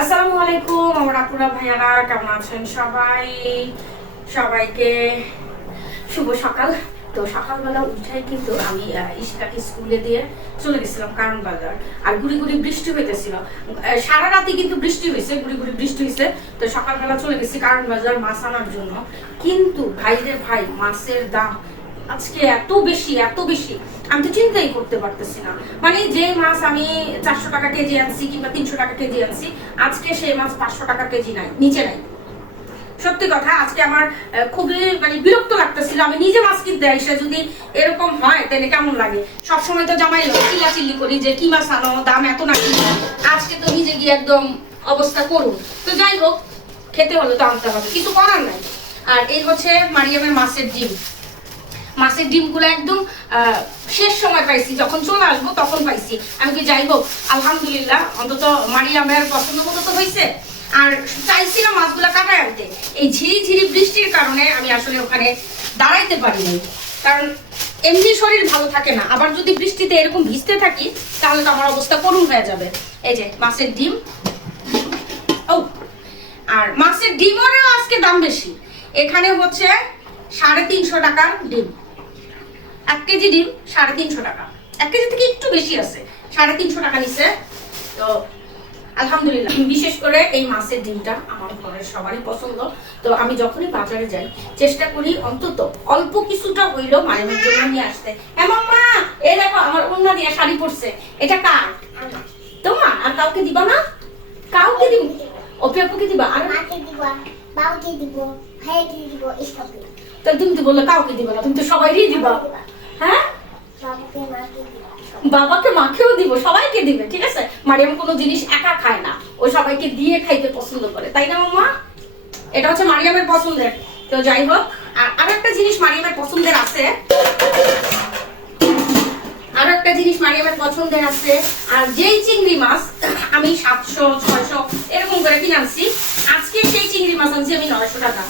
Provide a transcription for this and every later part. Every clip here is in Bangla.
আসসালামু আলাইকুম আমার আপুরা ভাইয়ারা, কেমন আছেন সবাই? সবাইকে শুভ সকাল। তো সকালবেলা উঠাই কিন্তু আমি ইশিকাকে স্কুলে দিয়ে চলে গেছিলাম কারণ বাজার। আর গুড়ি গুড়ি বৃষ্টি হইতেছিল, সারা রাতে কিন্তু বৃষ্টি হয়েছে, গুড়ি গুড়ি বৃষ্টি হয়েছে। তো সকালবেলা চলে গেছি কারণ বাজার মাছ আনার জন্য। কিন্তু ভাইরে ভাই, মাছের দাম আজকে এত বেশি এত বেশি, আমি তো চিন্তাই করতে পারতেছি না। মানে যে মাছ আমি 400 টাকা কেজি আনছি কিংবা 300 টাকা কেজি আনছি, আজকে সেই মাছ 500 টাকা কেজি নাই, নিচে নাই। সত্যি কথা, আজকে আমার খুবই মানে বিরক্ত লাগতেছিল। আমি নিজে মাছ কিনতে এসে যদি এরকম হয় তাহলে কেমন লাগে? সবসময় তো জামাই চিল্লাচিল্লি করি যে কি মাছ আনো, দাম এত নাকি। আজকে তো নিজে গিয়ে একদম অবস্থা করুন। তো যাই হোক, খেতে হলে তো আনতে হবে, কিছু করার নাই। আর এই হচ্ছে মারিয়ামের মাছের ডিম। মাছের ডিমগুলো একদম শেষ সময় পাইছি, যখন চলে আসবো তখন পাইছি। আমি কি যাই হোক, আলহামদুলিল্লাহ, অন্তত মারিয়ামের পছন্দ মতো তো হয়েছে। আর চাইছিলাম মাছগুলো কাটায় আনতে, এই ঝিরি ঝিরি বৃষ্টির কারণে আমি আসলে ওখানে দাঁড়াইতে পারিনি। কারণ এমনি শরীর ভালো থাকে না, আবার যদি বৃষ্টিতে এরকম ভিজতে থাকি তাহলে তো আমার অবস্থা করুণ হয়ে যাবে। এই যে মাছের ডিম। ও, আর মাছের ডিমেরও আজকে দাম বেশি। এখানে হচ্ছে 350 টাকার ডিম। 1 কেজি ডিম 350 টাকা, 1 কেজি থেকে একটু বেশি আছে, 350 টাকা নিচ্ছে। তো আলহামদুলিল্লাহ, বিশেষ করে এই মাছের ডিমটা আমার ঘরের সবারই পছন্দ। তো আমি যখনই বাজারে যাই চেষ্টা করি অন্তত অল্প কিছুটা হইলেও মায়ের জন্য নিয়ে আসতে। এমন মা, এই দেখো আমার ওন্না দিয়ে শাড়ি পরছে, এটা কার? তোমার? আর কাউকে দিবা না? কাউকে দিব? ওপি আপুকে দিবা? আর মাকে দিব, বাবাকে দিব, ভাইকে দিব, ইসকাকে। তো তুমি তো বললে কাউকে দিবা না, তুমি তো সবাইকেই দিবা। হ্যাঁ, বাবাকে মাকে দিব, বাবাকে মাকেও দিব, সবাইকে দিবে, ঠিক আছে? মারিয়াম কোনো জিনিস একা খায় না, ও সবাইকে দিয়ে খাইতে পছন্দ করে, তাই না মামা? এটা হচ্ছে মারিয়ামের পছন্দের। তো যাই হোক, আর একটা জিনিস মারিয়ামের পছন্দের আছে, আর যেই চিংড়ি মাছ আমি 700 600 এরকম করে কিনে আনছি, আজকে সেই চিংড়ি মাছ আনছি আমি 900 টাকা।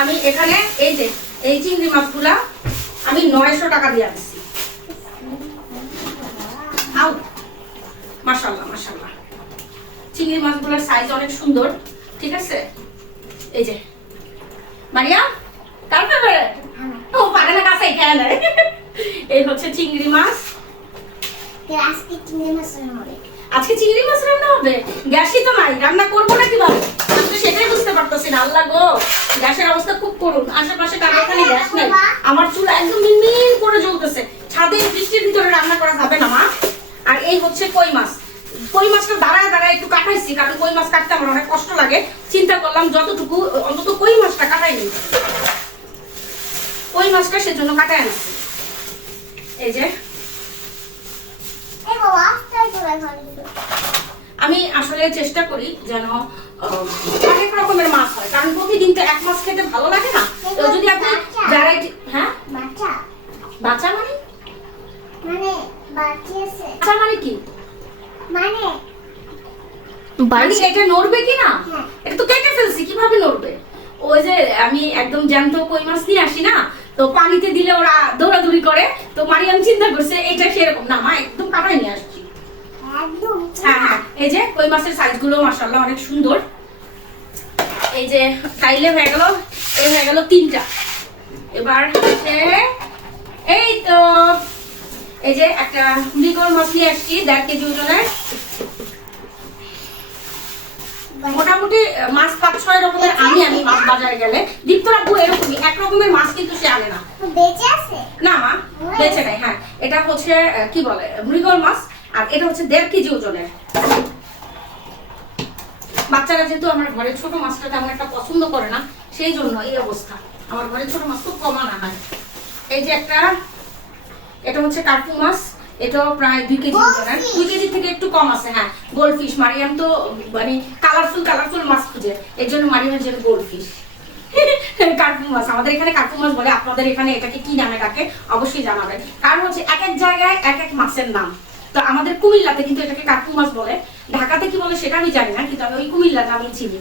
আমি এখানে এই চিংড়ি মাছগুলা আমি 900 টাকা দিয়ে আনছি। আউ, মাশাআল্লাহ মাশাআল্লাহ, চিংড়ি মাছগুলোর সাইজ অনেক সুন্দর, ঠিক আছে? এই যে মারিয়াম, কার ফেভারিট? ও পারে না, কাছে খেয়ে নেয়। এই হচ্ছে চিংড়ি মাছ। আজকে চিংড়ি মাছ রান্না হবে। আজকে চিংড়ি মাছ রান্না হবে? গ্যাসই তো নাই, রান্না করবো না কিভাবে? আমি তো সেটাই বুঝতে পারতেছি না। আল্লাহ গো, গ্যাসের অবস্থা খুব করুন। আশেপাশে কারো এখানে গ্যাস নাই, আমার চুলা একদম মিনমিন করে জ্বলতেছে। ছাদে বৃষ্টির ভিতরে রান্না করা যাবে না মা। আর এই হচ্ছে কই মাছ। কই মাছটা দাঁড়ায় দাঁড়ায় একটু কাটাইছি, কারণ কই মাছ কাটতে আমার অনেক কষ্ট লাগে। চিন্তা করলাম যতটুকু অন্তত কই মাছটা কাটাই নিই, কই মাছটা সেজন্য কাটাই আনছি। এই যে এই বাবা, তাই করে খালি। আমি আসলে চেষ্টা করি যেন অনেক রকমের মাছ হয়, কারণ প্রতিদিন তো এক মাছ খেতে ভালো লাগে না। তো যদি আপনি ভ্যারাইটি, হ্যাঁ বাচ্চা বাচ্চা মানে মানে বাচ্চা আছে, বাচ্চা মানে কি? মানে মানে এটা নড়বে কি না? হ্যাঁ। এটা তো কেটে ফেলছি, কিভাবে নড়বে? ওই যে আমি একদম জ্যান্ত কই মাছ নিয়ে আসি না, তো পানিতে দিলে ওরা দৌড়াদৌড়ি করে। তো মারিয়াম চিন্তা করছে এটা সেরকম না, মা একদম কাটাই নিয়ে আসছি। একদম। হ্যাঁ হ্যাঁ, এই যে কই মাছের সাইজগুলো মাশাআল্লাহ অনেক সুন্দর। এই যে তাইলে হয়ে গেল, এই হয়ে গেল 3টা। এবার হচ্ছে এই তো এই যে একটা মৃগল মাছ নিয়ে আসছি 1.5 কেজি ওজনের। মোটামুটি মাছ 5-6 রকমের আমি মাছ বাজারে গেলে। দীপ্তর আব্বু এরকমই, এক রকমের মাছ কিন্তু সে আনে না। বেঁচে আছে না মা, বেঁচে নাই। হ্যাঁ, এটা হচ্ছে কি বলে মৃগল মাছ, আর এটা হচ্ছে 1.5 কেজি ওজনের। বাচ্চারা যেহেতু আমার ঘরে ছোট মাছটা তেমন একটা পছন্দ করে না, সেই জন্য এই অবস্থা। আমার ঘরে ছোট মাছ খুব কম আনা হয়। এই যে একটা, এটা হচ্ছে কার্পু মাছ, এটাও প্রায় 2 কেজি ওজনের, 2 কেজি থেকে একটু কম আছে। হ্যাঁ, গোল্ডফিশ। মারিয়াম তো মানে কালারফুল মাছ খুঁজে, এর জন্য মারিয়ামের জন্য গোল্ডফিশ। কার্পু মাছ, আমাদের এখানে কার্পু মাছ বলে, আপনাদের এখানে এটাকে কি নামে ডাকে অবশ্যই জানাবেন। কারণ হচ্ছে এক এক জায়গায় এক এক মাছের নাম। তো আমাদের কুমিল্লাতে কিন্তু এটাকে কার্পু মাছ বলে, ঢাকাতে কি বলে সেটা আমি জানি না, কিন্তু আমি ওই কুমিল্লাতে আমি চিনি।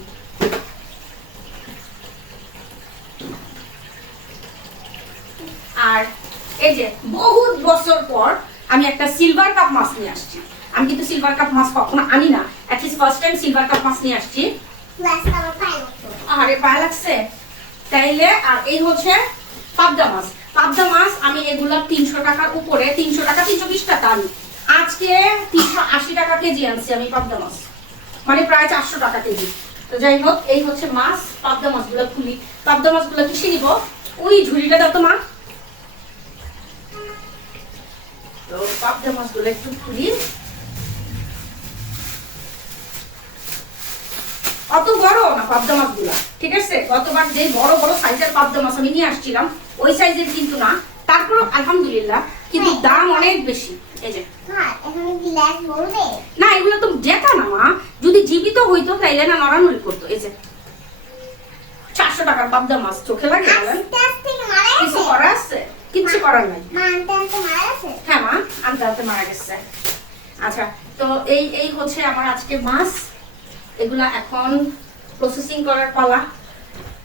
আর এই যে বহুত বছর পর আমি একটা সিলভার কাপ মাছ নিয়ে আসছি। আমি কিন্তু সিলভার কাপ মাছ কখনো আনি না, at least first time silver cup মাছ নিয়ে আসছি। লাস্ট আমার পায়ে লাগতো। আরে পায়ে লাগছে তাইলে। আর এই হচ্ছে পাবদা মাছ। পাবদা মাছ আমি এগুলো 300 টাকার উপরে, 300 টাকা 320 টাকা আমি আজকে 380 টাকা কেজি আনছি আমি পাবদা মাছ, মানে প্রায় 400 টাকা কেজি। তো যাই হোক, এই হচ্ছে মাছ। পাবদা মাছগুলো খুলি। পাবদা মাছগুলো কিসে নিব? ওই ঝুড়িটা দাও তো মা। তো পাবদা মাছগুলো একটু খুলি। অত বড় না পাবদা মাছগুলা, ঠিক আছে? গতবার যে বড় বড় সাইজের পাবদা মাছ আমি নিয়ে আসছিলাম ওই সাইজের কিন্তু না, তারপর আলহামদুলিল্লাহ, কিন্তু দাম অনেক বেশি। এই যে হ্যাঁ, এখন কি ল্যাস বলবে? না, এগুলো তো জেতা না মা, যদি জীবিত হইতো তাইলে না নড়ানড়ি করতো। এই যে 400 টাকার পাবদা মাছ, চোখে লাগে বলেন? আস্তে আস্তে মারা কিছু গেছে। করার আছে? কিচ্ছু করার নাই। মা আনতে আনতে মারা গেছে। হ্যাঁ মা, আনতে আনতে মারা গেছে। আচ্ছা, তো এই হচ্ছে আমার আজকে মাছ। এগুলা এখন প্রসেসিং করার পালা।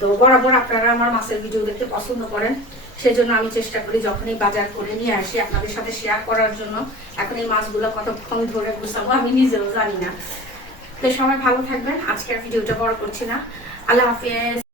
তো বরাবর আপনারা আমার মাছের ভিডিও দেখতে পছন্দ করেন, সেজন্য আমি চেষ্টা করি যখনই বাজার করে নিয়ে আসি আপনাদের সাথে শেয়ার করার জন্য। এখন এই মাছগুলো কতক্ষণ ধরে গুছাবো আমি নিজেও জানি না। তো সবাই ভালো থাকবেন, আজকের ভিডিওটা বড় করছি না। আল্লাহ হাফেজ।